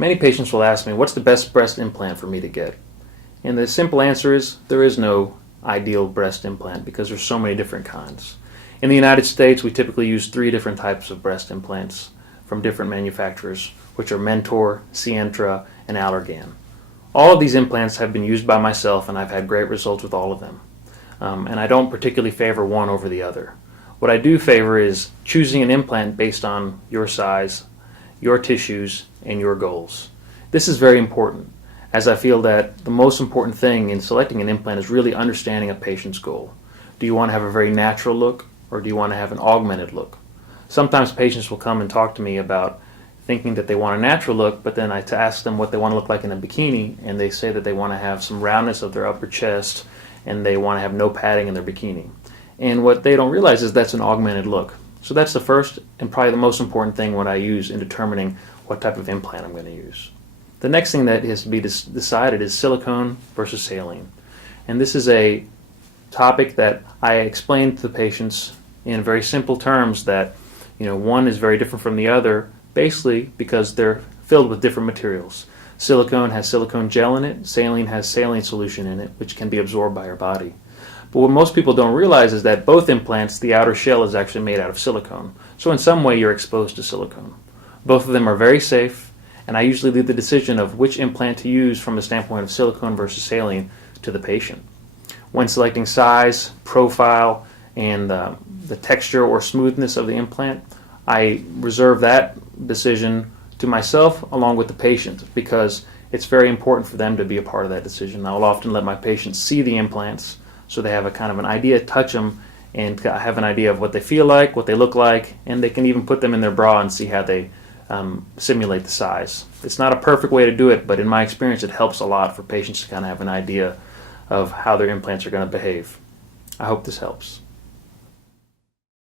Many patients will ask me, what's the best breast implant for me to get? And the simple answer is, there is no ideal breast implant because there's so many different kinds. In the United States, we typically use 3 different types of breast implants from different manufacturers, which are Mentor, Sientra, and Allergan. All of these implants have been used by myself, and I've had great results with all of them. And I don't particularly favor one over the other. What I do favor is choosing an implant based on your size, your tissues, and your goals. This is very important, as I feel that the most important thing in selecting an implant is really understanding a patient's goal. Do you want to have a very natural look, or do you want to have an augmented look? Sometimes patients will come and talk to me about thinking that they want a natural look, but then I ask them what they want to look like in a bikini, and they say that they want to have some roundness of their upper chest, and they want to have no padding in their bikini. And what they don't realize is that's an augmented look. So that's the first and probably the most important thing what I use in determining what type of implant I'm going to use. The next thing that has to be decided is silicone versus saline. And this is a topic that I explain to the patients in very simple terms that one is very different from the other, basically because they're filled with different materials. Silicone has silicone gel in it, saline has saline solution in it, which can be absorbed by our body. But what most people don't realize is that both implants, the outer shell is actually made out of silicone. So in some way you're exposed to silicone. Both of them are very safe, and I usually leave the decision of which implant to use from the standpoint of silicone versus saline to the patient. When selecting size, profile, and the texture or smoothness of the implant, I reserve that decision to myself along with the patient because it's very important for them to be a part of that decision. I will often let my patients see the implants so they have a kind of an idea, touch them, and have an idea of what they feel like, what they look like, and they can even put them in their bra and see how they simulate the size. It's not a perfect way to do it, but in my experience it helps a lot for patients to kind of have an idea of how their implants are going to behave. I hope this helps.